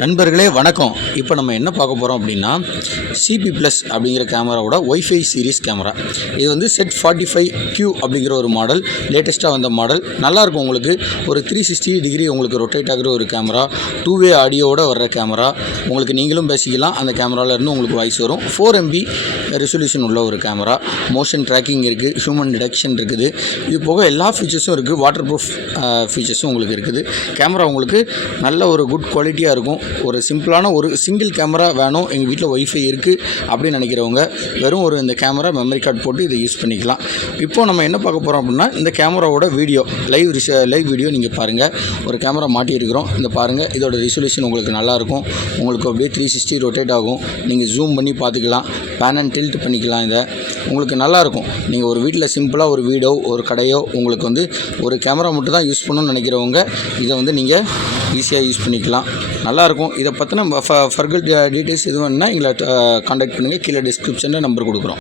நண்பர்களே வணக்கம். இப்போ நம்ம என்ன பார்க்க போகிறோம் அப்படின்னா சிபி ப்ளஸ் அப்படிங்கிற கேமராவோட ஒய்ஃபை சீரிஸ் கேமரா. இது வந்து செட் 45Q அப்படிங்கிற ஒரு மாடல், லேட்டஸ்ட்டாக வந்த மாடல். நல்லாயிருக்கும். உங்களுக்கு ஒரு 360 டிகிரி உங்களுக்கு ரொட்டேட் ஆகிற ஒரு கேமரா, 2-வே ஆடியோவோட வர்ற கேமரா. உங்களுக்கு நீங்களும் பேசிக்கலாம், அந்த கேமராவிலேருந்து உங்களுக்கு வாய்ஸ் வரும். 4 MB ரெசல்யூஷன் உள்ள ஒரு கேமரா. மோஷன் ட்ராக்கிங் இருக்குது, ஹியூமன் டிடெக்ஷன் இருக்குது. இது போக எல்லா ஃபீச்சர்ஸும் இருக்குது. வாட்டர் ப்ரூஃப் ஃபீச்சர்ஸும் உங்களுக்கு இருக்குது. கேமரா உங்களுக்கு நல்ல ஒரு குட் குவாலிட்டியாக இருக்கும். ஒரு சிம்பிளான ஒரு சிங்கிள் கேமரா வேணும், எங்கள் வீட்டில் ஒய்ஃபை இருக்குது அப்படின்னு நினைக்கிறவங்க வெறும் இந்த கேமரா மெமரி கார்டு போட்டு இதை யூஸ் பண்ணிக்கலாம். இப்போது நம்ம என்ன பார்க்க போகிறோம் அப்படின்னா, இந்த கேமராவோட வீடியோ லைவ் வீடியோ நீங்கள் பாருங்கள். ஒரு கேமரா மாட்டியிருக்கிறோம், இந்த பாருங்கள். இதோட ரெசல்யூஷன் உங்களுக்கு நல்லாயிருக்கும். உங்களுக்கு அப்படியே 360 ரொட்டேட் ஆகும். நீங்கள் ஜூம் பண்ணி பார்த்துக்கலாம், பேன் அண்ட் டில்ட் பண்ணிக்கலாம். இதை உங்களுக்கு நல்லாயிருக்கும். நீங்கள் ஒரு வீட்டில் சிம்பிளாக ஒரு வீடோ ஒரு கடையோ உங்களுக்கு ஒரு கேமரா மட்டும் தான் யூஸ் பண்ணணும்னு நினைக்கிறவங்க இதை நீங்கள் ஈஸியாக யூஸ் பண்ணிக்கலாம். நல்லாயிருக்கும். இதை பற்றின ஃபர்தர் டீட்டெயில்ஸ் எதுவும் வேணுன்னா எங்களை கான்டாக்ட் பண்ணுங்கள். கீழே டிஸ்கிரிப்ஷனில் நம்பர் கொடுக்குறோம்.